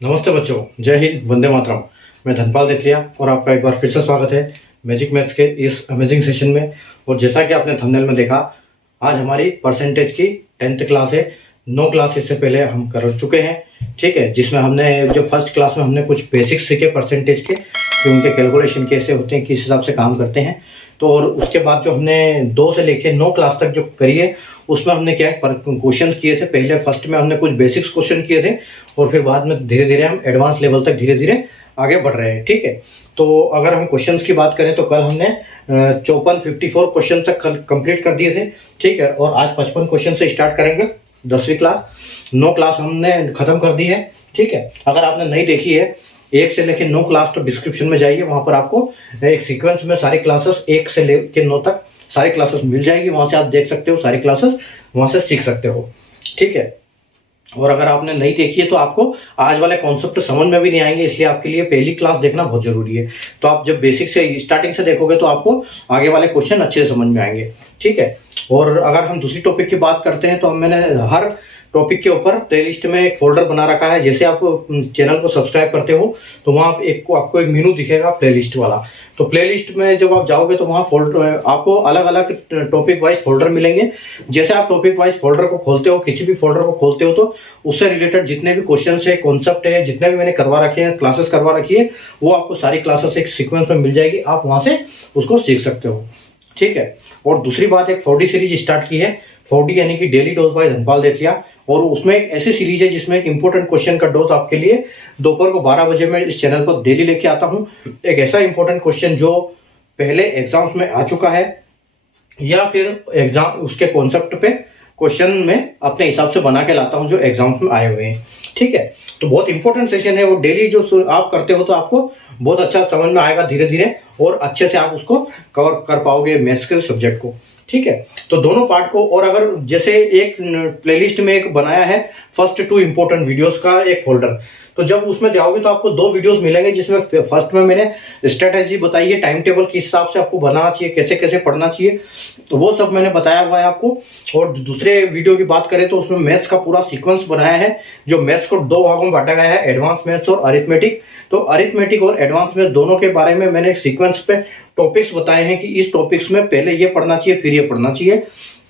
नमस्ते बच्चों, जय हिंद, वंदे मातरम। मैं धनपाल देथलिया और आपका एक बार फिर से स्वागत है मैजिक मैथ्स के इस अमेजिंग सेशन में। और जैसा कि आपने थंबनेल में देखा, आज हमारी परसेंटेज की 10th क्लास है। 9 क्लास इससे पहले हम कर चुके हैं, ठीक है। जिसमें हमने जो फर्स्ट क्लास में हमने कुछ बेसिक्स सीखे परसेंटेज के, कि उनके कैलकुलेशन कैसे होते हैं, किस हिसाब से काम करते हैं। तो और उसके बाद जो हमने 2 से लेके 9 क्लास तक जो करी है, उसमें हमने क्या है क्वेश्चन किए थे। पहले फर्स्ट में हमने कुछ बेसिक्स क्वेश्चन किए थे और फिर बाद में धीरे धीरे हम एडवांस लेवल तक धीरे धीरे आगे बढ़ रहे हैं, ठीक है। तो अगर हम क्वेश्चंस की बात करें तो कल हमने 54 क्वेश्चन तक कंप्लीट कर दिए थे, ठीक है। और आज 55 क्वेश्चन से स्टार्ट करेंगे 10वीं क्लास। 9 क्लास हमने खत्म कर दी है, ठीक है। अगर आपने नहीं देखी है 1 से लेकर 9 क्लास, तो डिस्क्रिप्शन में जाइए, वहां पर आपको एक सीक्वेंस में सारी क्लासेस 1 से लेकर 9 तक सारी क्लासेस मिल जाएगी। वहां से आप देख सकते हो सारी क्लासेस, वहां से सीख सकते हो, ठीक है। और अगर आपने नहीं देखी है तो आपको आज वाले कॉन्सेप्ट समझ में भी नहीं आएंगे, इसलिए आपके लिए पहली क्लास देखना बहुत जरूरी है। तो आप जब बेसिक से स्टार्टिंग से देखोगे तो आपको आगे वाले क्वेश्चन अच्छे से समझ में आएंगे, ठीक है। और अगर हम दूसरी टॉपिक की बात करते हैं तो मैंने हर टॉपिक के ऊपर प्लेलिस्ट में एक फोल्डर बना रखा है। जैसे आप चैनल को सब्सक्राइब करते हो तो वहाँ आपको एक मेनू दिखेगा प्लेलिस्ट वाला। तो प्लेलिस्ट में जब आप जाओगे तो वहाँ फोल्डर आपको अलग अलग टॉपिक वाइज फोल्डर मिलेंगे। जैसे आप टॉपिक वाइज फोल्डर को खोलते हो, किसी भी फोल्डर को खोलते हो, तो उससे रिलेटेड जितने भी क्वेश्चन है, कॉन्सेप्ट है, जितने भी मैंने करवा रखे हैं, क्लासेस करवा रखी है, वो आपको सारी क्लासेस एक सीक्वेंस में मिल जाएगी। आप वहाँ से उसको सीख सकते हो, ठीक है। और दूसरी बात, एक 4D सीरीज स्टार्ट की है। 4D यानी कि डेली डोज बाय धनपाल देथलिया। और उसमें एक ऐसी सीरीज है जिसमें एक इंपॉर्टेंट क्वेश्चन का डोज आपके लिए दोपहर को 12 बजे मैं इस चैनल पर डेली लेके आता हूं। एक ऐसा इंपॉर्टेंट क्वेश्चन जो पहले एग्जाम्स में आ चुका है, या फिर एग्जाम उसके कॉन्सेप्ट पे क्वेश्चन में अपने हिसाब से बना के लाता हूं जो एग्जाम्स में आए हुए हैं, ठीक है। तो बहुत इंपॉर्टेंट सेशन है वो। डेली जो आप करते हो तो आपको बहुत अच्छा समझ में आएगा धीरे धीरे, और अच्छे से आप उसको कवर कर पाओगे मैथ्स के सब्जेक्ट को, ठीक है। तो दोनों पार्ट को, और अगर जैसे एक प्लेलिस्ट में एक बनाया है फर्स्ट 2 इंपॉर्टेंट वीडियोस का एक फोल्डर, तो जब उसमें जाओगे तो आपको 2 वीडियोस मिलेंगे जिसमें फर्स्ट में मैंने स्ट्रेटेजी बताई है, टाइम टेबल किस हिसाब से आपको बनाना चाहिए, कैसे कैसे पढ़ना चाहिए, तो वो सब मैंने बताया हुआ है आपको। और दूसरे वीडियो की बात करें तो उसमें मैथ्स का पूरा सीक्वेंस बनाया है, जो मैथ्स को 2 भागों में बांटा गया है, एडवांस मैथ्स और अरिथमेटिक। तो अरिथमेटिक और एडवांस मैथ्स दोनों के बारे में मैंने सीक्वेंस पे टॉपिक्स बताए हैं कि इस टॉपिक्स में पहले ये पढ़ना चाहिए, फिर ये पढ़ना चाहिए,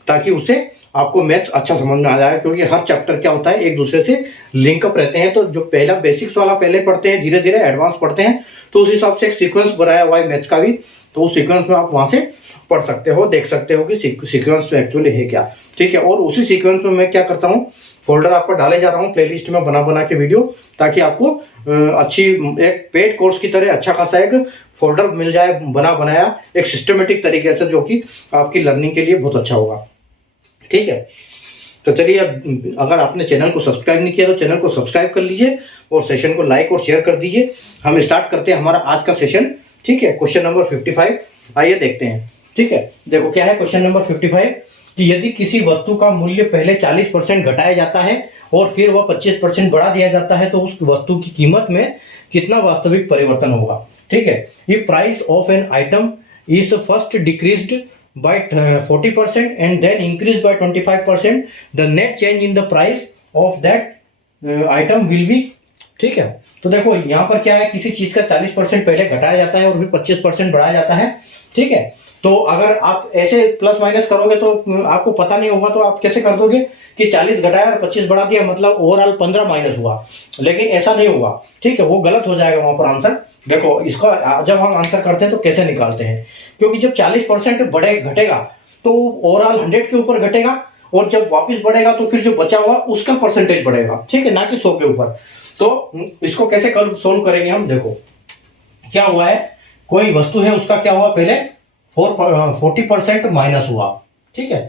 ताकि उससे आपको मैथ्स अच्छा समझ में आ जाए। क्योंकि हर चैप्टर क्या होता है, एक दूसरे से लिंकअप रहते हैं। तो जो पहला बेसिक्स वाला पहले पढ़ते हैं, धीरे धीरे एडवांस पढ़ते हैं, तो उस हिसाब से एक सीक्वेंस बनाया हुआ है मैथ्स का भी। तो उस सीक्वेंस में आप वहां से पढ़ सकते हो, देख सकते हो कि सीक्वेंस में एक्चुअली है क्या, ठीक है। और उसी सीक्वेंस में मैं क्या करता हूँ, फोल्डर आपको डाले जा रहा हूँ प्लेलिस्ट में बना बना के वीडियो, ताकि आपको अच्छी एक पेड कोर्स की तरह अच्छा खासा एक फोल्डर मिल जाए बना बनाया एक सिस्टमेटिक तरीके से, जो कि आपकी लर्निंग के लिए बहुत अच्छा होगा, ठीक है। तो चलिए, अब अगर आपने चैनल को सब्सक्राइब नहीं किया तो चैनल को सब्सक्राइब कर लीजिए और सेशन को लाइक और शेयर कर दीजिए। हम स्टार्ट करते हैं हमारा आज का सेशन, ठीक है। क्वेश्चन नंबर 55 आइए देखते हैं, ठीक है। देखो क्या है क्वेश्चन नंबर 55, कि यदि किसी वस्तु का मूल्य पहले 40% घटाया जाता है और फिर वह 25% बढ़ा दिया जाता है, तो उस वस्तु की कीमत में कितना वास्तविक परिवर्तन होगा, ठीक है। ये price of an item is first decreased by 40% and then increased by 25%, the net change in the price of that item will be, ठीक है। तो देखो यहाँ पर क्या है, किसी चीज का 40% पहले घटाया जाता है और फिर 25% बढ़ाया जाता है, ठीक है। तो अगर आप ऐसे प्लस माइनस करोगे तो आपको पता नहीं होगा, तो आप कैसे कर दोगे कि 40 घटाया और 25 बढ़ा दिया, मतलब ओवरऑल 15 माइनस हुआ। लेकिन ऐसा नहीं होगा, ठीक है, वो गलत हो जाएगा वहां पर आंसर। देखो इसका जब हम आंसर करते हैं तो कैसे निकालते हैं, क्योंकि जब 40% घटेगा तो ओवरऑल 100 के ऊपर घटेगा, और जब वापस बढ़ेगा तो फिर जो बचा हुआ उसका परसेंटेज बढ़ेगा, ठीक है, ना कि 100 के ऊपर। तो इसको कैसे सोल्व करेंगे हम, देखो क्या हुआ है, कोई वस्तु है, उसका क्या हुआ, पहले 40% माइनस हुआ, ठीक है,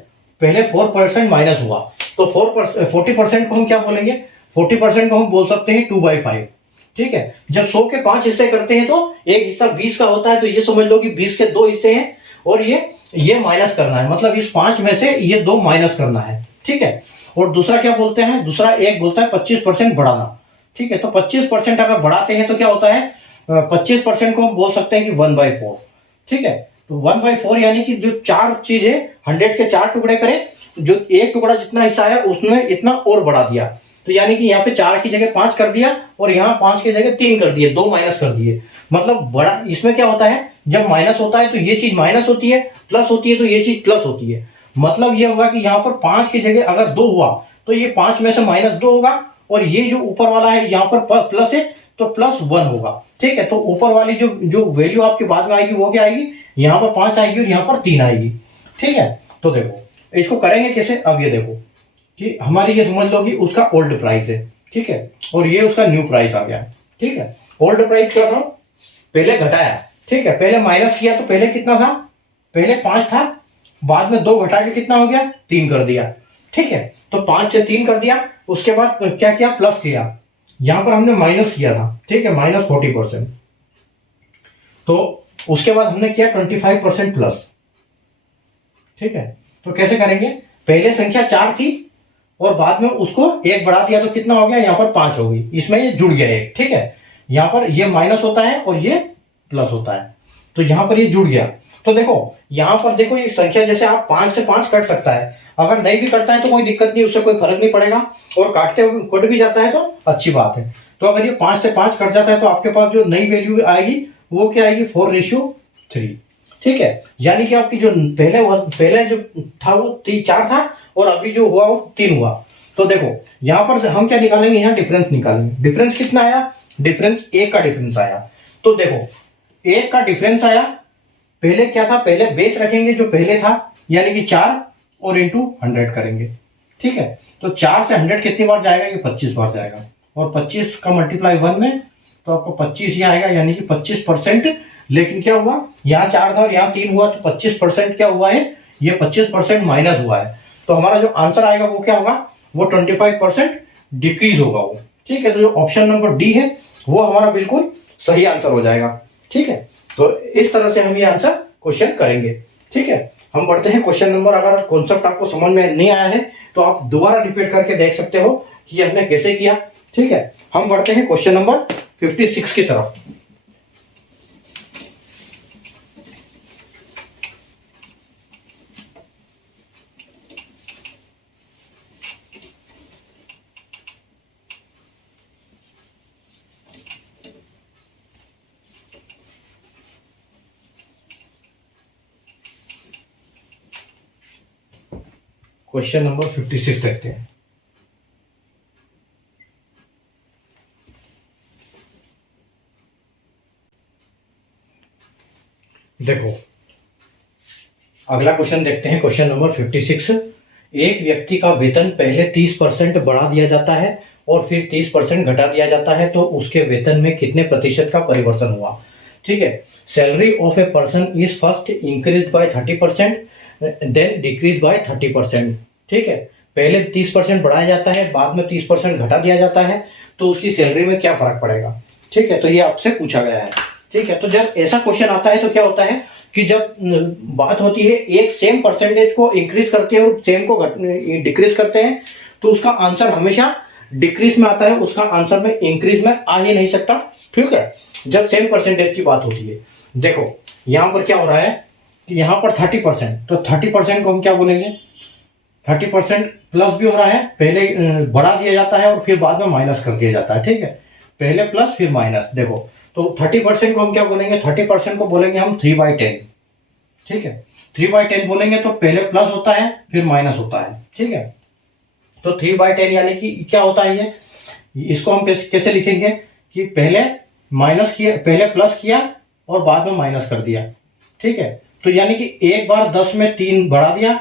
पहले 4% माइनस हुआ। तो 40% को हम क्या बोलेंगे, 40% को हम बोल सकते हैं 2/5, ठीक है। जब 100 के 5 हिस्से करते हैं तो एक हिस्सा 20 का होता है, तो ये समझ लो कि 20 के 2 हिस्से हैं, और ये माइनस करना है, मतलब इस 5 में से ये 2 माइनस करना है, ठीक है। और दूसरा क्या बोलते हैं, दूसरा एक बोलता है 25% बढ़ाना, ठीक है। तो 25% अगर बढ़ाते हैं तो क्या होता है, 25% को हम बोल सकते हैं कि 1/4, ठीक है। तो 1/4 यानी कि जो 4 चीज है, 100 के 4 टुकड़े करें, जो एक टुकड़ा जितना हिस्सा है उसमें इतना और बढ़ा दिया, तो यानी कि यहाँ पे 4 की जगह 5 कर दिया और यहाँ 5 की जगह 3 कर दिए, 2 माइनस कर दिए। मतलब बड़ा इसमें क्या होता है, जब माइनस होता है तो ये चीज माइनस होती है, प्लस होती है तो ये चीज प्लस होती है। मतलब ये होगा कि यहाँ पर 5 की जगह अगर 2 हुआ तो ये 5 में से -2 होगा, और ये जो ऊपर वाला है यहाँ पर प्लस है तो +1 होगा। ठीक है, तो ऊपर वाली जो जो वैल्यू आपके बाद में आएगी वो क्या आएगी, यहाँ पर 5 आएगी और यहाँ पर 3 आएगी। ठीक है, तो देखो इसको करेंगे कैसे। अब ये देखो कि हमारी ये समझ लो कि उसका ओल्ड प्राइस है। ठीक है, और ये उसका न्यू प्राइस आ गया। ठीक है, ओल्ड प्राइस क्या था, पहले घटाया। ठीक है, पहले माइनस किया तो पहले कितना था, पहले 5 था, बाद में 2 घटा के कितना हो गया, 3 कर दिया। ठीक है, तो 5 से 3 कर दिया, उसके बाद क्या किया, प्लस किया। यहां पर हमने माइनस किया था। ठीक है, -40%। तो उसके बाद हमने किया 25% प्लस। ठीक है, तो कैसे करेंगे, पहले संख्या 4 थी और बाद में उसको 1 बढ़ा दिया तो कितना हो गया, यहाँ पर 5 हो गई, इसमें ये जुड़ गया 1। ठीक है, यहाँ पर ये माइनस होता है और ये प्लस होता है, तो यहाँ पर ये जुड़ गया। तो देखो यहाँ पर देखो ये संख्या जैसे आप 5 से 5 कट सकता है, अगर नहीं भी कटता है तो कोई दिक्कत नहीं, उससे कोई फर्क नहीं पड़ेगा, और काटते हुए कट भी जाता है तो अच्छी बात है। तो अगर ये 5 से 5 कट जाता है तो आपके पास जो नई वैल्यू आएगी वो क्या आएगी, 4:3। ठीक है, यानी कि आपकी जो पहले जो था वो 4 था और अभी जो हुआ वो 3 हुआ। तो देखो यहाँ पर हम क्या निकालेंगे, यहाँ डिफरेंस निकालेंगे। डिफरेंस कितना आया, डिफरेंस 1 का डिफरेंस आया। तो देखो 1 का डिफरेंस आया, पहले क्या था, पहले बेस रखेंगे जो पहले था, यानी कि 4 और इंटू 100 करेंगे। ठीक है, तो 4 से 100 कितनी बार जाएगा, ये 25 बार जाएगा, और 25 का मल्टीप्लाई 1 में तो आपको 25 ही आएगा, यानी कि 25%। लेकिन क्या हुआ, यहाँ 4 था और यहाँ 3 हुआ, तो 25% क्या हुआ है, ये 25% माइनस हुआ है। तो हमारा जो आंसर आएगा वो क्या होगा, वो 25% डिक्रीज होगा वो। ठीक है, तो जो ऑप्शन नंबर डी है वो हमारा बिल्कुल सही आंसर हो जाएगा। ठीक है, तो इस तरह से हम ये आंसर क्वेश्चन करेंगे। ठीक है, हम बढ़ते हैं क्वेश्चन नंबर। अगर कॉन्सेप्ट आपको समझ में नहीं आया है तो आप दोबारा रिपीट करके देख सकते हो कि हमने कैसे किया। ठीक है, हम बढ़ते हैं क्वेश्चन नंबर 56 की तरफ। क्वेश्चन नंबर 56 देखते हैं। देखो अगला क्वेश्चन देखते हैं, क्वेश्चन नंबर 56। एक व्यक्ति का वेतन पहले 30% बढ़ा दिया जाता है और फिर 30% घटा दिया जाता है, तो उसके वेतन में कितने प्रतिशत का परिवर्तन हुआ। ठीक है, salary of a person is first increase by 30%, then decrease by 30%। ठीक है, पहले 30% बढ़ाया जाता है, बाद में 30% घटा दिया जाता है, तो उसकी सैलरी में क्या फर्क पड़ेगा। ठीक है, तो ये आपसे पूछा गया है। ठीक है, तो जब ऐसा क्वेश्चन आता है तो क्या होता है कि जब बात होती है एक सेम परसेंटेज को इंक्रीज करते हैं और सेम को डिक्रीज करते हैं, तो उसका आंसर हमेशा डिक्रीज में आता है, उसका आंसर में इंक्रीज में आ ही नहीं सकता। ठीक है, जब सेम परसेंटेज की बात होती है। देखो यहां पर क्या हो रहा है कि यहां पर 30%, तो 30% को हम क्या बोलेंगे, 30% प्लस भी हो रहा है, पहले बढ़ा दिया जाता है और फिर बाद में माइनस कर दिया जाता है। ठीक है, पहले प्लस फिर माइनस। देखो तो 30% को हम क्या बोलेंगे, 30% को बोलेंगे हम 3/10। ठीक है, 3/10 बोलेंगे तो पहले प्लस होता है फिर माइनस होता है। ठीक है, तो 3/10 यानी कि क्या होता है ये, इसको हम कैसे लिखेंगे कि पहले माइनस किया, पहले प्लस किया और बाद में माइनस कर दिया। ठीक है, तो यानी कि एक बार 10 में 3 बढ़ा दिया।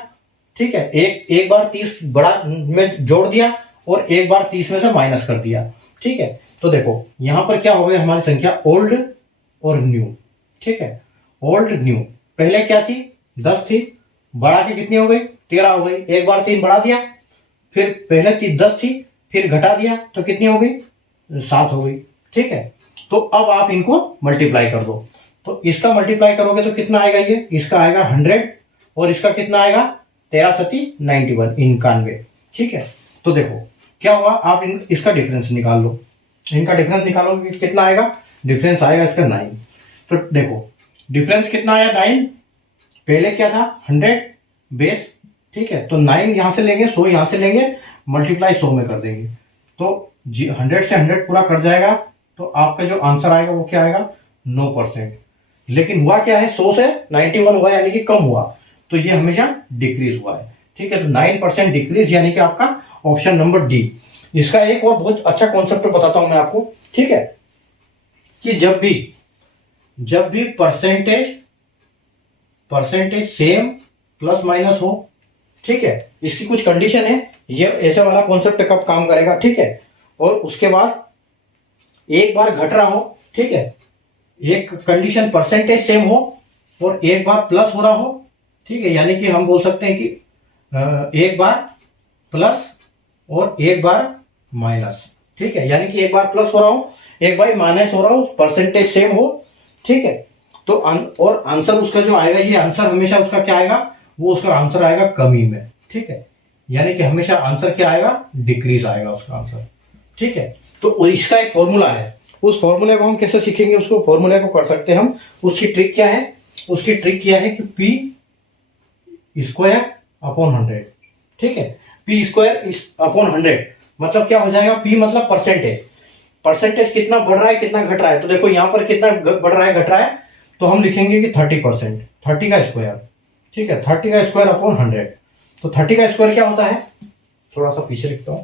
ठीक है, एक बार 30 बढ़ा में जोड़ दिया और एक बार 30 में से माइनस कर दिया। ठीक है, तो देखो यहां पर क्या हो गई हमारी संख्या, ओल्ड और न्यू। ठीक है, ओल्ड न्यू, पहले क्या थी 10 थी, बढ़ा के कितनी हो गई 13 हो गई, एक बार 3 बढ़ा दिया, फिर पहले थी 10 थी, फिर घटा दिया तो कितनी हो गई 7 हो गई। ठीक है, तो अब आप इनको मल्टीप्लाई कर दो, तो इसका मल्टीप्लाई करोगे तो कितना आएगा, ये इसका आएगा 100 और इसका कितना आएगा 13×7=91। ठीक है, तो देखो क्या हुआ, आप इसका डिफरेंस निकाल लो, इनका डिफरेंस निकालोगे कितना आएगा, डिफरेंस आएगा इसका 9। तो देखो डिफरेंस कितना आया 9, पहले क्या था 100 बेस। ठीक है, तो 9 यहां से लेंगे, 100 यहां से लेंगे, मल्टीप्लाई 100 में कर देंगे। तो 100 से 100 पूरा कट जाएगा तो आपका जो आंसर आएगा वो क्या आएगा 9%। लेकिन हुआ क्या है 100 से 91 हुआ यानी कि कम हुआ, तो ये हमेशा डिक्रीज हुआ है। ठीक है, तो 9% डिक्रीज यानी कि आपका ऑप्शन नंबर डी। इसका एक और बहुत अच्छा कॉन्सेप्ट बताता हूं मैं आपको। ठीक है, कि जब भी परसेंटेज सेम प्लस माइनस हो, ठीक है, इसकी कुछ कंडीशन है, ये ऐसे वाला कॉन्सेप्ट कब काम करेगा। ठीक है, और उसके बाद एक बार घट रहा हो, ठीक है, एक कंडीशन परसेंटेज सेम हो और एक बार प्लस हो रहा हो, ठीक है, यानी कि हम बोल सकते हैं कि एक बार प्लस और एक बार माइनस। ठीक है, यानी कि एक बार प्लस हो रहा हो एक बार माइनस हो रहा हो, परसेंटेज सेम हो। ठीक है, तो और आंसर उसका जो आएगा, ये आंसर हमेशा उसका क्या आएगा, वो उसका आंसर आएगा कमी में। ठीक है, यानी कि हमेशा आंसर क्या आएगा, डिक्रीज आएगा उसका आंसर। ठीक है, तो इसका एक फॉर्मूला है, उस फॉर्मूले को हम कैसे सीखेंगे, उसको फॉर्मूले को कर सकते हैं हम। उसकी ट्रिक क्या है, उसकी ट्रिक क्या है कि पी स्क्वायर अपॉन 100। ठीक है, पी स्क्वायर अपॉन 100 मतलब क्या हो जाएगा, पी मतलब परसेंटेज कितना बढ़ रहा है कितना घट रहा है। तो देखो यहां पर कितना बढ़ रहा है घट रहा है, तो हम लिखेंगे कि 30%, 30 का स्क्वायर। ठीक है, 30 का स्क्वायर अपॉन 100। तो 30 का स्क्वायर क्या होता है, थोड़ा सा पीछे लिखता हूं,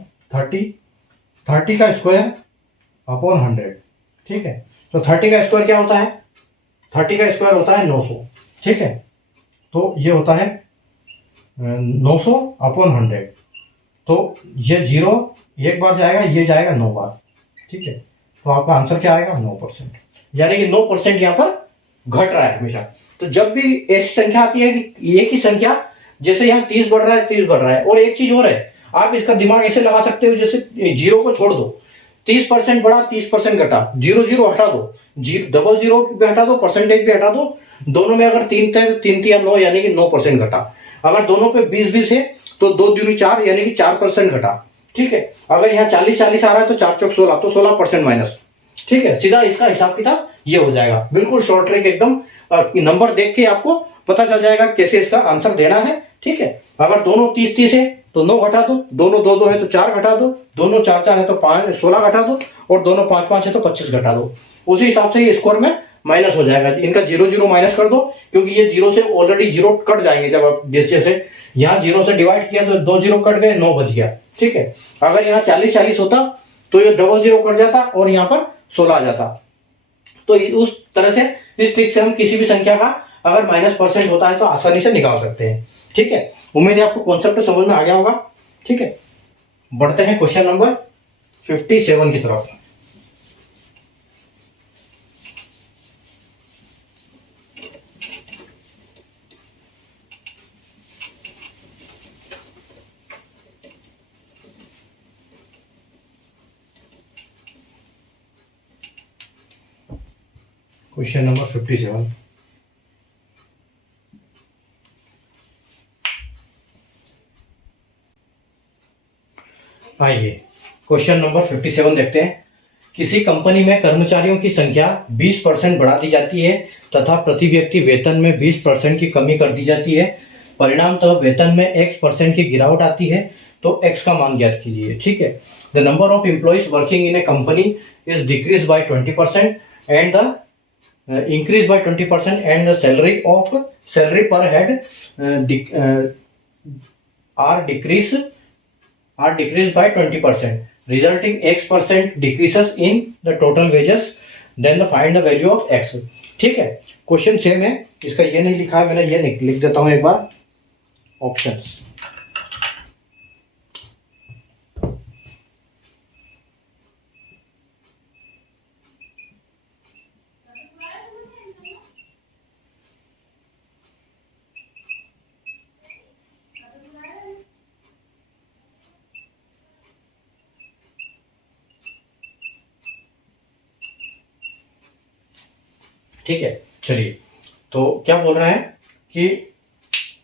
30 का स्क्वायर अपॉन 100। ठीक है, तो 30 का स्क्वायर क्या होता है, 30 का स्क्वायर होता है 900। ठीक है, तो ये होता है 900 अपॉन 100। तो ये 0 एक बार जाएगा, ये जाएगा 9 बार। ठीक है, तो आपका आंसर क्या आएगा 9%, यानी कि 9% यहाँ पर घट रहा है हमेशा। तो जब भी ऐसी संख्या आती है कि एक ही संख्या, जैसे यहाँ 30 बढ़ रहा है 30 बढ़ रहा है, और एक चीज और है, आप इसका दिमाग ऐसे लगा सकते हो, जैसे 0 को छोड़ दो, 30% बढ़ा 30% घटा, 0 हटा दो, डबल 0 भी हटा दो, परसेंटेज भी हटा दो, दोनों में अगर 3 थे 3 या 9 यानी कि 9% घटा। अगर दोनों पे 20 है तो 2 दूनी 4 यानी कि 4% घटा। ठीक है, अगर यहाँ 40 आ रहा है तो 4 चौक 16, तो 16% माइनस। ठीक है, सीधा इसका हिसाब किताब ये हो जाएगा, बिल्कुल शॉर्ट ट्रिक एकदम। नंबर देख के आपको पता चल जाएगा कैसे इसका आंसर देना है। ठीक है, अगर दोनों 30 है तो 9 घटा दो, दोनों 2 है तो 4 घटा दो, दोनों 4 है तो 16 घटा दो, और दोनों 5 है तो 25 घटा दो। उसी हिसाब से ये स्कोर में माइनस हो जाएगा। इनका 0 माइनस कर दो, क्योंकि ये 0 से ऑलरेडी 0 कट जाएंगे। जब आप जैसे यहाँ 0 से डिवाइड किया तो 2 0 कट गए, 9 बच गया। ठीक है, अगर यहाँ 40 होता तो ये डबल 0 कट जाता और यहाँ पर 16 आ जाता। तो उस तरह से इस ट्रिक से हम किसी भी संख्या का अगर -% होता है तो आसानी से निकाल सकते हैं। ठीक है, उम्मीद है आपको कॉन्सेप्ट समझ में आ गया होगा। ठीक है, बढ़ते हैं क्वेश्चन नंबर 57 की तरफ। Question number 57। आइए क्वेश्चन नंबर 57 देखते हैं। किसी कंपनी में कर्मचारियों की संख्या 20% बढ़ा दी जाती है तथा प्रति व्यक्ति वेतन में 20% की कमी कर दी जाती है। परिणामतः वेतन में X% की गिरावट आती है, तो X का मान ज्ञात कीजिए। ठीक है, the number of employees working in A company is decrease by 20% and the increase by 20% and the salary per head are decreased by 20%, resulting X% decreases in the total wages, then the find the value of X। ठीक है, question same है, इसका ये नहीं लिखा है मैंने, ये लिख देता हूं एक बार, ऑप्शंस। ठीक है, चलिए, तो क्या बोल रहा है कि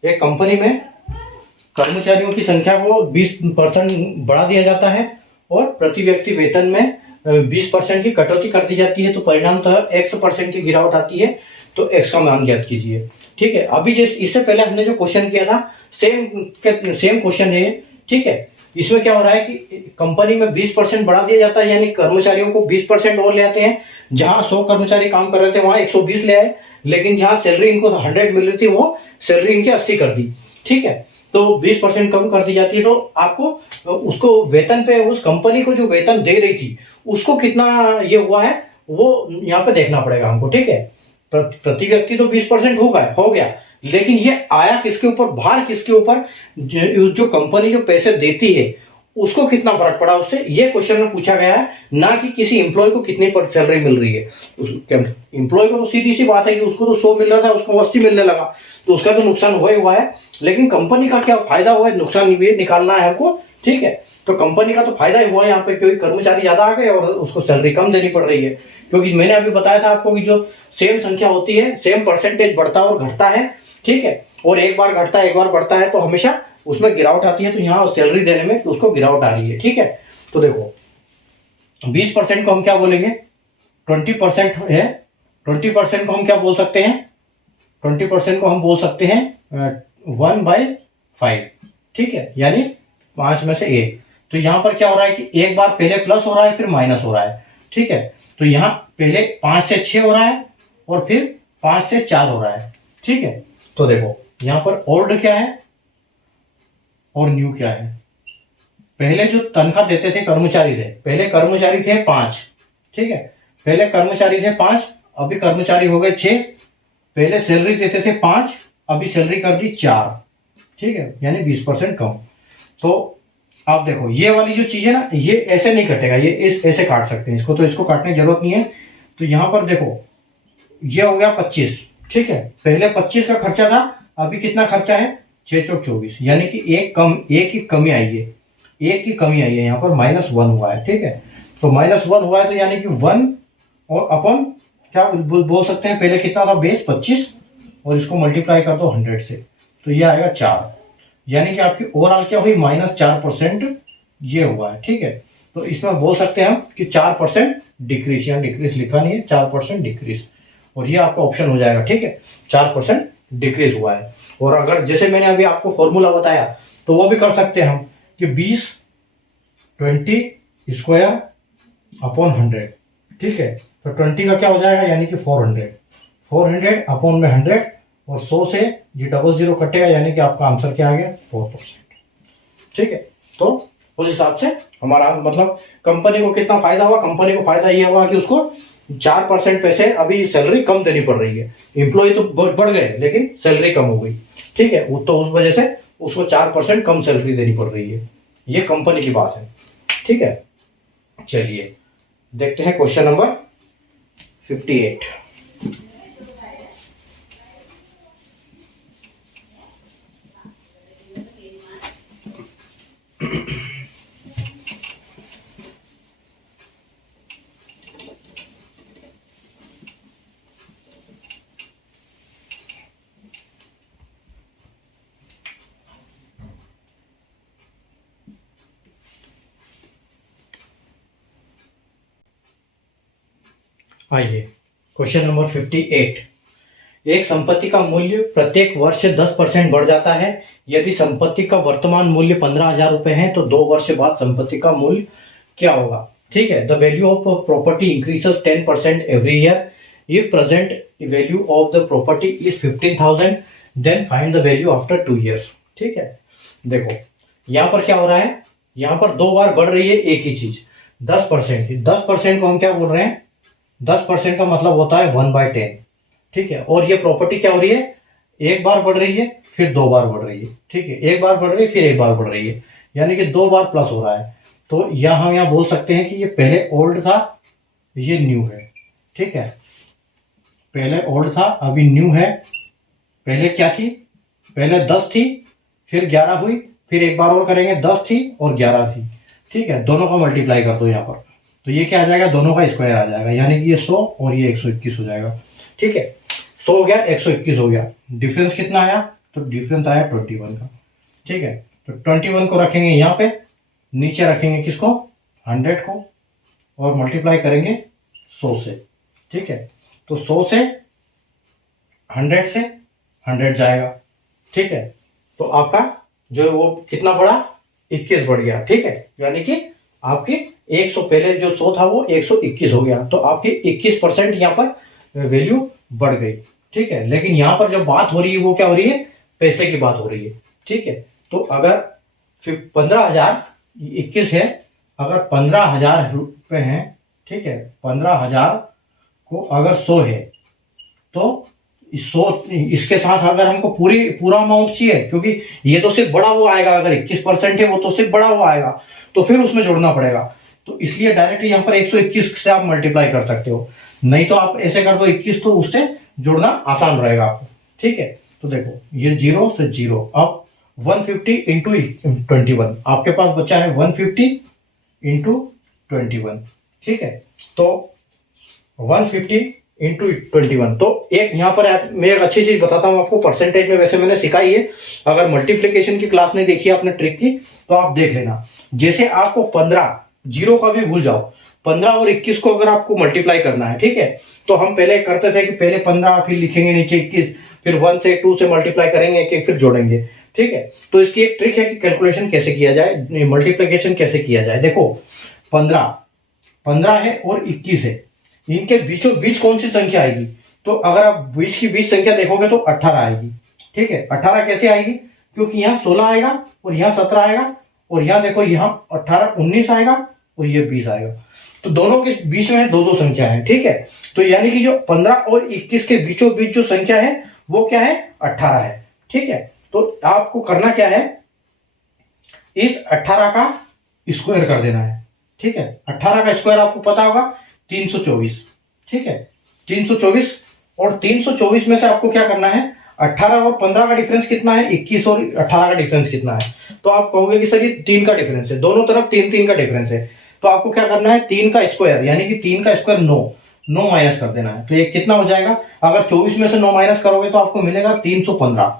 एक कंपनी में कर्मचारियों की संख्या को 20% बढ़ा दिया जाता है और प्रति व्यक्ति वेतन में 20% की कटौती कर दी जाती है, तो परिणामतः X% की गिरावट आती है, तो X का मान ज्ञात कीजिए। ठीक है, अभी जिस इससे पहले हमने जो क्वेश्चन किया था सेम क्वेश्चन है ठीक है। इसमें क्या हो रहा है कि कंपनी में 20% बढ़ा दिया जाता है, यानी कर्मचारियों को 20% और ले आते हैं। जहां 100 कर्मचारी काम कर रहे थे वहां 120 ले आए, लेकिन जहां सैलरी इनको 100 मिल रही थी वो सैलरी इनकी 80 कर दी। ठीक है, तो 20% कम कर दी जाती है, तो आपको उसको वेतन पे, उस कंपनी को जो वेतन दे रही थी उसको कितना ये हुआ है वो यहाँ पे देखना पड़ेगा हमको। ठीक है, प्रति व्यक्ति तो 20% हो गया, लेकिन ये आया किसके ऊपर, भार किसके ऊपर, जो कंपनी जो पैसे देती है उसको कितना फर्क पड़ा उससे, ये क्वेश्चन में पूछा गया है, ना कि किसी एम्प्लॉय को कितनी सैलरी मिल रही है। एम्प्लॉय को तो सीधी सी बात है कि उसको तो 100 मिल रहा था, उसको 80 मिलने लगा, तो उसका तो नुकसान हुआ है, लेकिन कंपनी का क्या फायदा हुआ है, नुकसान भी निकालना है हमको। ठीक है, तो कंपनी का तो फायदा ही हुआ है यहाँ पे, क्योंकि कर्मचारी ज्यादा आ गए और उसको सैलरी कम देनी पड़ रही है। क्योंकि मैंने अभी बताया था आपको कि जो सेम संख्या होती है, सेम परसेंटेज बढ़ता और घटता है। ठीक है, और एक बार घटता है एक बार बढ़ता है तो हमेशा उसमें गिरावट आती है, तो यहाँ सैलरी देने में तो उसको गिरावट आ रही है। ठीक है, तो देखो 20% को हम क्या बोलेंगे, 20% है, 20% को हम क्या बोल सकते हैं, 20% को हम बोल सकते हैं 1/5। ठीक है, यानी 5 में से 1। तो यहाँ पर क्या हो रहा है कि एक बार पहले प्लस हो रहा है फिर माइनस हो रहा है। ठीक है, तो यहाँ पहले 5 से 6 हो रहा है और फिर 5 से 4 हो रहा है। ठीक है, तो देखो यहाँ पर ओल्ड क्या है और न्यू क्या है। पहले जो तनख्वाह देते थे कर्मचारी थे, पहले कर्मचारी थे 5। ठीक है, पहले कर्मचारी थे 5, अभी कर्मचारी हो गए 6। पहले सैलरी देते थे 5, अभी सैलरी कर दी 4। ठीक है, यानी 20% कम। तो आप देखो ये वाली जो चीज है ना, ये ऐसे नहीं कटेगा, ये ऐसे काट सकते हैं इसको, तो इसको काटने की जरूरत नहीं है। तो यहां पर देखो ये हो गया 25। ठीक है, पहले 25 का खर्चा था, अभी कितना खर्चा है, 6 चौक 24, यानी कि एक की कमी आई है, एक की कमी आई है, यहाँ पर -1 हुआ है। ठीक है, तो -1 हुआ है, तो यानी कि 1 और अपन क्या बोल सकते हैं, पहले कितना था बेस 25 और इसको मल्टीप्लाई कर दो 100 से, तो ये आएगा 4, यानी कि आपकी ओवरऑल क्या हुई, -4% ये हुआ है। ठीक है, तो इसमें बोल सकते हैं हम कि 4% डिक्रीज, यहाँ डिक्रीज लिखा नहीं है, 4% डिक्रीज, और ये आपका ऑप्शन हो जाएगा। ठीक है, 4% डिक्रीज हुआ है। और अगर जैसे मैंने अभी आपको फॉर्मूला बताया तो वो भी कर सकते हैं हम कि 20 स्क्वायर अपॉन 100। ठीक है, तो 20 का क्या हो जाएगा, यानी कि 400 अपॉन में 100, और 100 से ये 00 कटेगा, यानी कि आपका आंसर क्या आ गया, 4%। ठीक है, तो उस हिसाब से हमारा मतलब कंपनी को कितना फायदा हुआ, कंपनी को फायदा ये हुआ कि उसको 4% पैसे अभी सैलरी कम देनी पड़ रही है। एम्प्लॉय तो बढ़ गए लेकिन सैलरी कम हो गई। ठीक है, वो तो उस वजह से उसको 4% कम सैलरी देनी पड़ रही है, ये कंपनी की बात है। ठीक है, चलिए देखते हैं क्वेश्चन नंबर 58। आइए क्वेश्चन नंबर 58। एक संपत्ति का मूल्य प्रत्येक वर्ष 10% बढ़ जाता है। यदि संपत्ति का वर्तमान मूल्य 15,000 रुपए है तो 2 वर्ष बाद संपत्ति का मूल्य क्या होगा। ठीक है, the value of property increases 10% every year. If present value of the property is 15,000 then find the value after 2 years. ठीक है, देखो यहाँ पर क्या हो रहा है, यहाँ पर 2 बार बढ़ रही है एक ही चीज, 10%। 10% को हम क्या बोल रहे हैं, 10% का मतलब होता है 1/10। ठीक है, और ये प्रॉपर्टी क्या हो रही है, एक बार बढ़ रही है फिर 2 बार बढ़ रही है। ठीक है, एक बार बढ़ रही है फिर एक बार बढ़ रही है, यानी कि 2 बार प्लस हो रहा है। तो यह हम यहाँ बोल सकते हैं कि ये पहले ओल्ड था, ये न्यू है। ठीक है, पहले ओल्ड था अभी न्यू है। पहले क्या थी, पहले 10 थी फिर 11 हुई, फिर एक बार और करेंगे 10 थी और 11 थी। ठीक है, दोनों का मल्टीप्लाई कर दो यहाँ पर, तो ये क्या आ जाएगा, दोनों का स्क्वायर आ जाएगा, यानी कि ये 100 और ये 121 हो जाएगा। ठीक है, 100 हो गया 121 हो गया, डिफरेंस कितना आया, तो डिफरेंस आया 21 का। ठीक है, तो 21 को रखेंगे यहाँ पे, नीचे रखेंगे किसको, 100 को, और मल्टीप्लाई करेंगे 100 से। ठीक है, तो 100 से 100 जाएगा। ठीक है, तो आपका जो वो कितना बढ़ा, 21 बढ़ गया, ठीक है, यानी कि आपकी 100 पहले जो 100 था वो 121 हो गया, तो आपकी 21% यहाँ पर वैल्यू बढ़ गई, ठीक है। लेकिन यहाँ पर जो बात हो रही है वो क्या हो रही है, पैसे की बात हो रही है, ठीक है। तो अगर फिर 15,000 21 है, अगर 15,000 रुपये हैं, ठीक है, 15,000 को अगर 100 है तो 100 इसके साथ अगर हमको पूरा अमाउंट चाहिए, क्योंकि ये तो सिर्फ बढ़ा हुआ आएगा, अगर 21% है वो तो सिर्फ बढ़ा हुआ आएगा, तो फिर उसमें जोड़ना पड़ेगा। तो इसलिए डायरेक्ट यहाँ पर 121 से आप मल्टीप्लाई कर सकते हो, नहीं तो आप ऐसे कर दो 21, तो उससे जोड़ना आसान रहेगा आपको, ठीक है। तो देखो ये 0 से 0, अब 150 इंटू 21, आपके पास बचा है 150 इंटू 21, ठीक है। तो 150 इंटू 21, तो एक यहाँ पर मैं एक अच्छी चीज बताता हूँ आपको, परसेंटेज में वैसे मैंने सिखाई है, अगर मल्टीप्लिकेशन की क्लास नहीं देखी आपने ट्रिक की तो आप देख लेना। जैसे आपको 15, जीरो का भी भूल जाओ, 15 और 21 को अगर आपको मल्टीप्लाई करना है, ठीक है, तो हम पहले करते थे कि पहले 15 फिर लिखेंगे नीचे 21, फिर 1 से 2 से मल्टीप्लाई करेंगे एक फिर जोड़ेंगे, ठीक है। तो इसकी एक ट्रिक है कि कैलकुलेशन कैसे किया जाए, मल्टीप्लिकेशन कैसे किया जाए। देखो 15 है और 21 है, इनके बीचों बीच कौन सी संख्या आएगी, तो अगर आप बीच की बीच संख्या देखोगे तो 18 आएगी, ठीक है। 18 कैसे आएगी, क्योंकि यहाँ 16 आएगा और यहाँ 17 आएगा, और यहाँ देखो यहाँ 18 19 आएगा और ये 20 आएगा, तो दोनों के बीच में दो दो संख्या है, ठीक है। तो यानी कि जो 15 और 21 के बीचों बीच जो संख्या है वो क्या है, 18 है, ठीक है। तो आपको करना क्या है, इस 18 का स्क्वायर कर देना है, ठीक है। 18 का स्क्वायर आपको पता होगा 324, ठीक है, 324, और 324 में से आपको क्या करना है, 18 और 15 का डिफरेंस कितना है, 21 और 18 का डिफरेंस कितना है, तो आप कहोगे कि सर ये 3 का डिफरेंस है, दोनों तरफ 3 3 का डिफरेंस है, तो आपको क्या करना है, 3 का स्क्वायर, यानी कि 3 का स्क्वायर 9 माइनस कर देना है, तो ये कितना हो जाएगा, अगर 24 में से 9 माइनस करोगे तो आपको मिलेगा 315,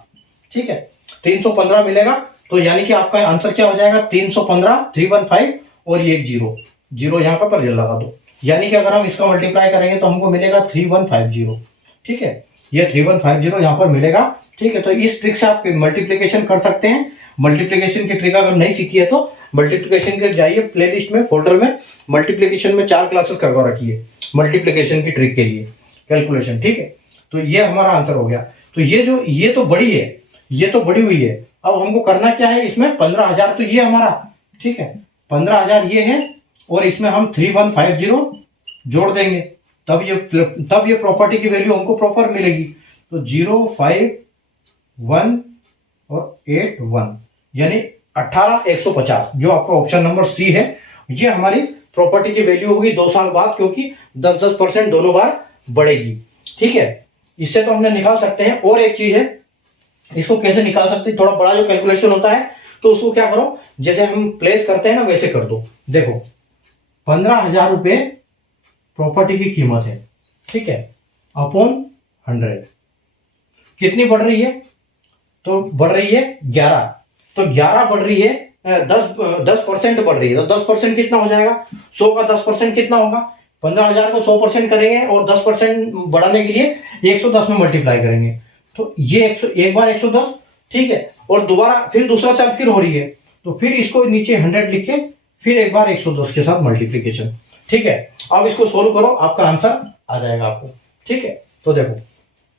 ठीक है, 315 मिलेगा। तो यानी कि आपका आंसर क्या हो जाएगा, 315 315, और ये जीरो जीरो यहाँ पर लगा दो, यानी कि अगर हम इसका मल्टीप्लाई करेंगे तो हमको मिलेगा 3150, ठीक है, ये 3150 यहाँ पर मिलेगा, ठीक है। तो इस ट्रिक से आप मल्टीप्लिकेशन कर सकते हैं। मल्टीप्लिकेशन की ट्रिक अगर नहीं सीखी है तो मल्टीप्लिकेशन के जाइए प्लेलिस्ट में, फोल्डर में मल्टीप्लिकेशन में 4 क्लासेस करवा रखी है मल्टीप्लिकेशन की ट्रिक के लिए कैलकुलेशन, ठीक है। तो ये हमारा आंसर हो गया। तो ये तो बड़ी है, ये तो बड़ी हुई है, अब हमको करना क्या है, इसमें 15,000 तो ये हमारा, ठीक है, 15,000 ये है, और इसमें हम 3150 जोड़ देंगे, तब ये प्रॉपर्टी की वैल्यू हमको प्रॉपर मिलेगी। तो 0 5 1 और 8 1, यानी 18 150, जो आपका ऑप्शन नंबर सी है, ये हमारी प्रॉपर्टी की वैल्यू होगी 2 साल बाद, क्योंकि 10% दोनों बार बढ़ेगी, ठीक है। इससे तो हमने निकाल सकते हैं। और एक चीज है, इसको कैसे निकाल सकते हैं, थोड़ा बड़ा जो कैलकुलेशन होता है तो उसको क्या करो, जैसे हम प्लेस करते हैं ना वैसे कर दो। देखो 15,000 रुपए प्रॉपर्टी की कीमत है, ठीक है, अपॉन 100 कितनी बढ़ रही है, तो बढ़ रही है 11, तो 11 बढ़ रही है, 10% बढ़ रही है, तो 10% कितना हो जाएगा, 100 का 10% कितना होगा, 15,000 को 100% करेंगे और 10% बढ़ाने के लिए 110 में मल्टीप्लाई करेंगे, तो ये 100 एक बार 110, ठीक है, और दोबारा फिर दूसरा साल फिर हो रही है, तो फिर इसको नीचे 100 लिख के फिर एक बार 110 के साथ मल्टीप्लीकेशन, ठीक है। अब इसको सोल्व करो, आपका आंसर आ जाएगा आपको, ठीक है। तो देखो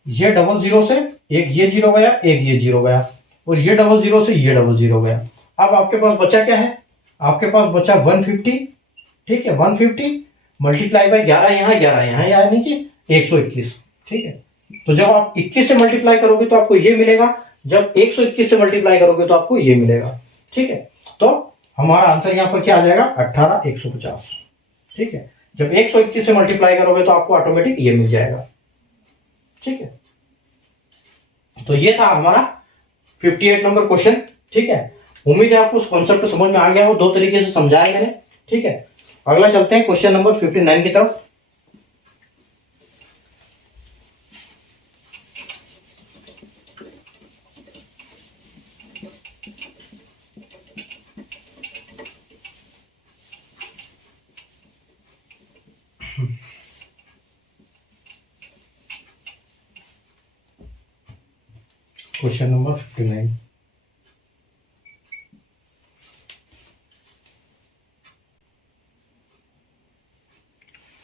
ये 00 से एक ये 0 गया, एक ये 0 गया, और ये 00 से ये 00 गया। अब आपके पास बचा क्या है, आपके पास बचा 150, ठीक है, 150 मल्टीप्लाई बाय 11 यहाँ 11 यहाँ, यानी कि 121, ठीक है। तो जब आप 21 से मल्टीप्लाई करोगे तो आपको ये मिलेगा, जब 121 से मल्टीप्लाई करोगे तो आपको ये मिलेगा, ठीक है। तो हमारा आंसर यहाँ पर क्या आ जाएगा, 18,150, ठीक है। जब 121 से मल्टीप्लाई करोगे तो आपको ऑटोमेटिक ये मिल जाएगा, ठीक है। तो ये था हमारा 58 नंबर क्वेश्चन, ठीक है। उम्मीद है आपको उस कॉन्सेप्ट समझ में आ गया हो, 2 तरीके से समझाया मैंने, ठीक है। अगला चलते हैं क्वेश्चन नंबर 59 की तरफ। क्वेश्चन नंबर 59,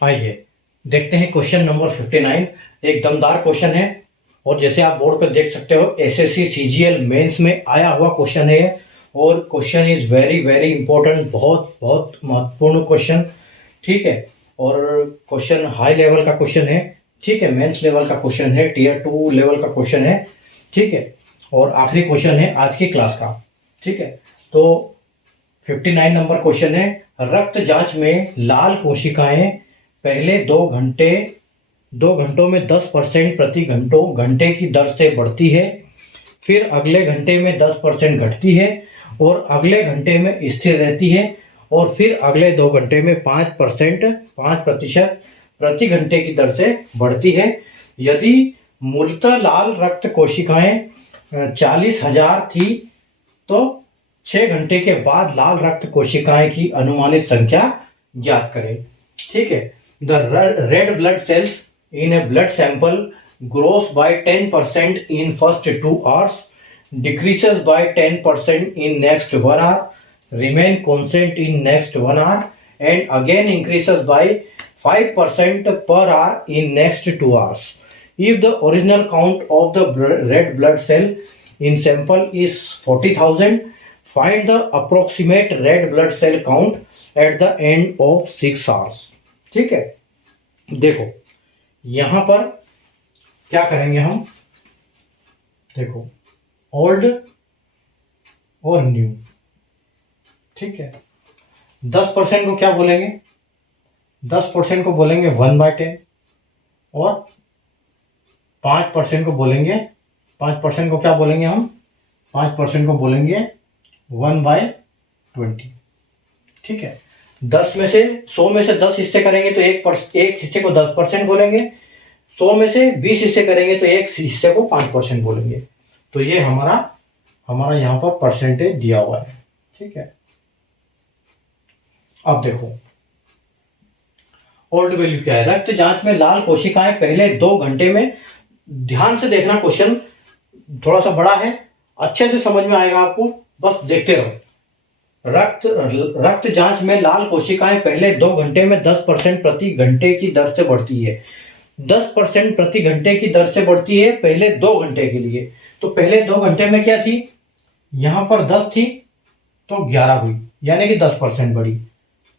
आइए देखते हैं क्वेश्चन नंबर 59। एक दमदार क्वेश्चन है और जैसे आप बोर्ड पर देख सकते हो एसएससी सीजीएल मेंस में आया हुआ क्वेश्चन है और question is very very important, बहुत बहुत महत्वपूर्ण क्वेश्चन। ठीक है, और क्वेश्चन हाई लेवल का क्वेश्चन है। ठीक है, मेंस लेवल का क्वेश्चन है, टीयर 2 लेवल का क्वेश्चन है। ठीक है, और आखिरी क्वेश्चन है आज की क्लास का। ठीक है, तो 59 नंबर क्वेश्चन है, रक्त जांच में लाल कोशिकाएं पहले 2 घंटों में 10% प्रति घंटे की दर से बढ़ती है, फिर अगले घंटे में 10% घटती है और अगले घंटे में स्थिर रहती है और फिर अगले 2 घंटे में 5% प्रति घंटे की दर से बढ़ती है। यदि मूलतः लाल रक्त कोशिकाएं 40,000 थी तो 6 घंटे के बाद लाल रक्त कोशिकाएं की अनुमानित संख्या ज्ञात करें। ठीक है, the red blood cells in a blood sample grows by 10% in first 2 hours, decreases by 10% in next 1 hour, remain constant in next 1 hour, and again increases by 5% per hour in next 2 hours. If the original count of the red blood cell in sample is 40,000, find the approximate red blood cell count at the end of 6 hours. ठीक है, देखो यहां पर क्या करेंगे हम, देखो old और न्यू। ठीक है, 10% को क्या बोलेंगे, 10% को बोलेंगे 1/10 और 5% को बोलेंगे, 5% को क्या बोलेंगे हम, 5% को बोलेंगे 1/20। ठीक है, 100 में से 10 हिस्से करेंगे तो एक हिस्से को 10% बोलेंगे, 100 में से 20 हिस्से करेंगे तो एक हिस्से को 5% बोलेंगे। तो ये हमारा यहाँ पर परसेंटेज दिया हुआ है। ठीक है, अब देखो ओल्ड वैल्यू क्या है, रक्त जांच में लाल कोशिकाएं पहले 2 घंटे में, ध्यान से देखना क्वेश्चन थोड़ा सा बड़ा है, अच्छे से समझ में आएगा आपको, बस देखते रहो। रक्त जांच में लाल कोशिकाएं पहले 2 घंटे में 10% प्रति घंटे की दर से बढ़ती है। 10% प्रति घंटे की दर से बढ़ती है पहले 2 घंटे के लिए। तो पहले 2 घंटे में क्या थी, यहां पर 10 थी तो 11 हुई, यानी कि 10% बढ़ी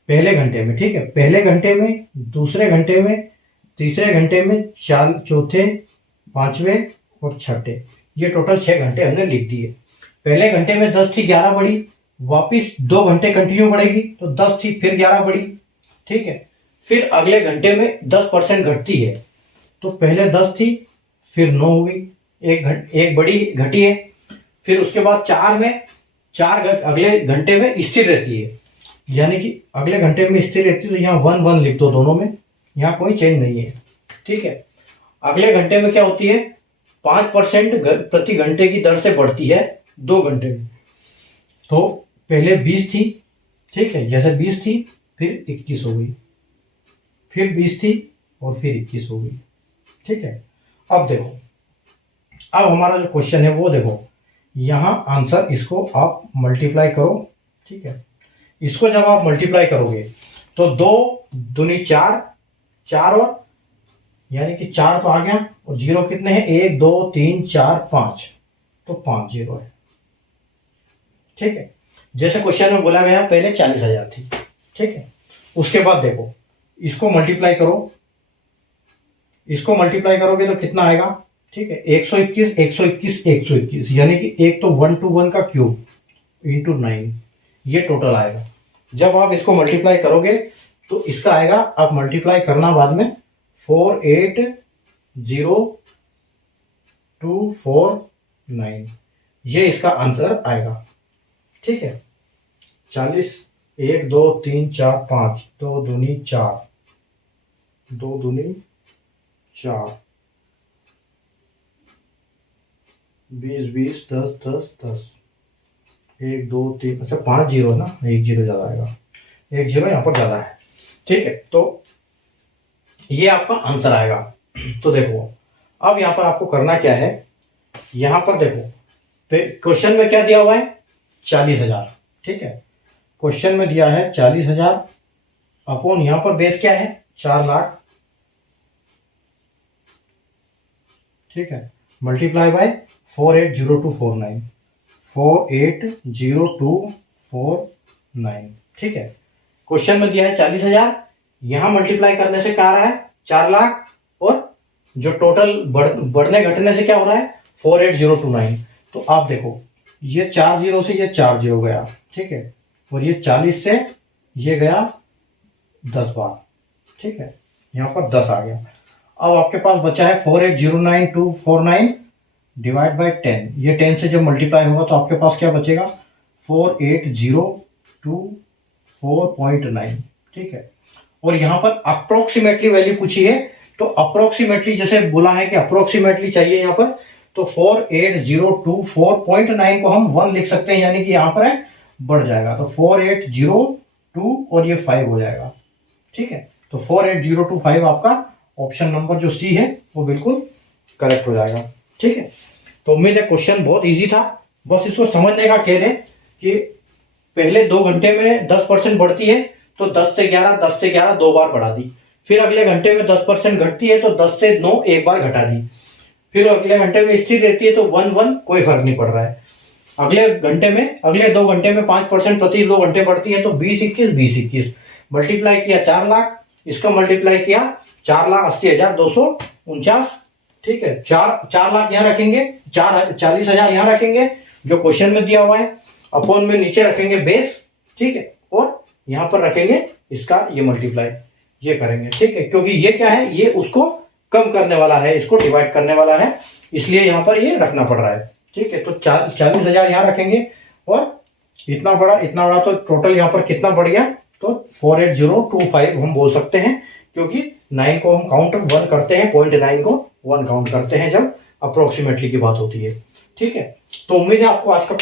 पहले घंटे में। ठीक है, पहले घंटे में, दूसरे घंटे में, तीसरे घंटे में, चौथे, पांचवें और छठे, ये टोटल 6 घंटे हमने लिख दिए। पहले घंटे में 10 थी, 11 बढ़ी, वापिस 2 घंटे कंटिन्यू बढ़ेगी तो 10 थी फिर 11 बढ़ी। ठीक है, फिर अगले घंटे में 10% घटती है, तो पहले 10 थी फिर 9 हुई, एक बड़ी घटी है। फिर उसके बाद 4 अगले घंटे में स्थिर रहती है, यानी कि अगले घंटे में स्थिर रहती है, तो यहाँ 1 लिख दो दोनों में, यहाँ कोई चेंज नहीं है। ठीक है, अगले घंटे में क्या होती है, 5% प्रति घंटे की दर से बढ़ती है 2 घंटे में। तो पहले 20 थी, ठीक है, जैसे 20 थी फिर 21 हो गई, फिर 20 थी और फिर 21 हो गई। ठीक है, अब देखो, अब हमारा जो क्वेश्चन है वो देखो, यहाँ आंसर, इसको आप मल्टीप्लाई करो। ठीक है, इसको जब आप मल्टीप्लाई करोगे तो 2 दूनी 4, 4 और यानी कि 4 तो आ गया, और 0 कितने हैं, 1 2 3 4 5, तो 5 0 है। ठीक है, जैसे क्वेश्चन में बोला गया पहले 40,000 थी। ठीक है, उसके बाद देखो इसको मल्टीप्लाई करो, इसको मल्टीप्लाई करोगे तो कितना आएगा। ठीक है, 121 121 121, यानी कि एक तो 1 to 1 का क्यूब इंटू 9, ये टोटल आएगा। जब आप इसको मल्टीप्लाई करोगे तो इसका आएगा, आप मल्टीप्लाई करना बाद में 480,249, ये इसका आंसर आएगा। ठीक है, 40, 1 2 3 4 5, 2 दूनी 4, 2 दूनी 4, 20 20 10 10 10, 1 2 3, अच्छा 5 0 ना, 1 0 ज़्यादा आएगा, 1 0 यहाँ पर ज़्यादा है। ठीक है, तो ये आपका आंसर आएगा। तो देखो अब यहाँ पर आपको करना क्या है, यहाँ पर देखो क्वेश्चन में क्या दिया हुआ है, 40,000। ठीक है, क्वेश्चन में दिया है 40,000 अपॉन यहाँ पर बेस क्या है 4 लाख, ठीक है, मल्टीप्लाई बाय 480249, 480249, ठीक है। क्वेश्चन में दिया है 40,000, यहां मल्टीप्लाई करने से क्या आ रहा है 4 लाख, और जो टोटल बढ़ने घटने से क्या हो रहा है 48,029। तो आप देखो ये 4 जीरो से ये 4 जीरो गया, ठीक है, और ये 40 से ये गया 10 बार, ठीक है, यहाँ पर 10 आ गया। अब आपके पास बचा है 48,09249 डिवाइड बाय 10, ये 10 से जब मल्टीप्लाई होगा तो आपके पास क्या बचेगा 48,024.9, ठीक है। और यहाँ पर अप्रोक्सीमेटली वैल्यू पूछी है, तो अप्रोक्सीमेटली जैसे बोला है कि अप्रोक्सीमेटली चाहिए यहाँ पर, तो 48,024.9 को हम 1 लिख सकते हैं, यानी कि यहाँ पर है बढ़ जाएगा, तो 4802 और ये 5 हो जाएगा, ठीक है। तो 48,025 आपका ऑप्शन नंबर जो सी है वो बिल्कुल करेक्ट हो जाएगा, ठीक है। तो उम्मीद है क्वेश्चन बहुत इजी था, बस इसको समझने का खेल है कि पहले 2 घंटे में 10% बढ़ती है तो 10 से 11, 10 से 11 2 बार बढ़ा दी, फिर अगले घंटे में 10% घटती है तो 10 से 9 एक बार घटा दी, फिर अगले घंटे में स्थिर रहती है तो 1 1 कोई फर्क नहीं पड़ रहा है, अगले 2 घंटे में 5% प्रति 2 घंटे बढ़ती है तो 20 21 20 21, मल्टीप्लाई किया 4 लाख, इसका मल्टीप्लाई किया 4,80,249, ठीक है। 4 लाख यहाँ रखेंगे, 40,000 यहाँ रखेंगे जो क्वेश्चन में दिया हुआ है, अपॉन में नीचे रखेंगे बेस, ठीक है, और यहाँ पर रखेंगे इसका ये मल्टीप्लाई, ये करेंगे, ठीक है, क्योंकि ये क्या है ये उसको कम करने वाला है, इसको डिवाइड करने वाला है, इसलिए यहाँ पर ये रखना पड़ रहा है, ठीक है। तो 40,000 यहाँ रखेंगे और इतना बड़ा तो टोटल यहाँ पर कितना बढ़ गया, तो 48,025 हम बोल सकते हैं, क्योंकि 9 को हम काउंट 1 करते हैं, 0.9 को 1 काउंट करते हैं जब अप्रोक्सीमेटली की बात होती है, ठीक है। तो उम्मीद है आपको आज का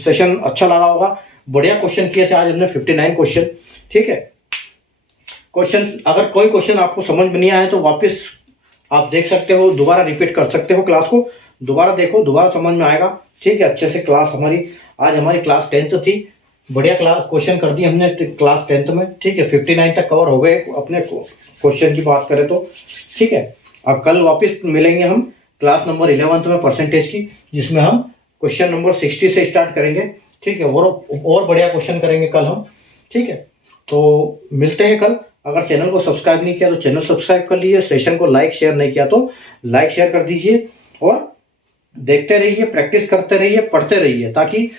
सेशन अच्छा लगा होगा, बढ़िया क्वेश्चन किए थे आज हमने 59 क्वेश्चन, ठीक है। क्वेश्चन अगर कोई क्वेश्चन आपको समझ में नहीं आया तो वापस आप देख सकते हो, दोबारा रिपीट कर सकते हो, क्लास को दोबारा देखो, दोबारा समझ में आएगा, ठीक है। अच्छे से क्लास आज हमारी क्लास 10th थी, बढ़िया क्लास क्वेश्चन कर दिए हमने क्लास 10th में, ठीक है। 59 तक कवर हो गए अपने क्वेश्चन की बात करें तो, ठीक है। अब कल वापस मिलेंगे हम क्लास नंबर 11th में परसेंटेज की, जिसमें हम क्वेश्चन नंबर 60 से स्टार्ट करेंगे, ठीक है, और बढ़िया क्वेश्चन करेंगे कल हम, ठीक है। तो मिलते हैं कल। अगर चैनल को सब्सक्राइब नहीं किया तो चैनल सब्सक्राइब कर लीजिए, सेशन को लाइक शेयर नहीं किया तो लाइक शेयर कर दीजिए, और देखते रहिए, प्रैक्टिस करते रहिए, पढ़ते रहिए, ताकि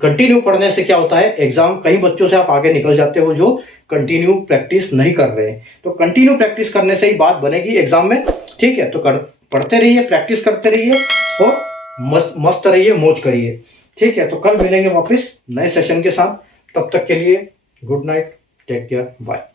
कंटिन्यू पढ़ने से क्या होता है एग्जाम कई बच्चों से आप आगे निकल जाते हो जो कंटिन्यू प्रैक्टिस नहीं कर रहे हैं, तो कंटिन्यू प्रैक्टिस करने से ही बात बनेगी एग्जाम में, ठीक है। तो पढ़ते रहिए, प्रैक्टिस करते रहिए और मस्त रहिए, मौज करिए, ठीक है। तो कल मिलेंगे वापस नए सेशन के साथ, तब तक के लिए good night, take care, bye.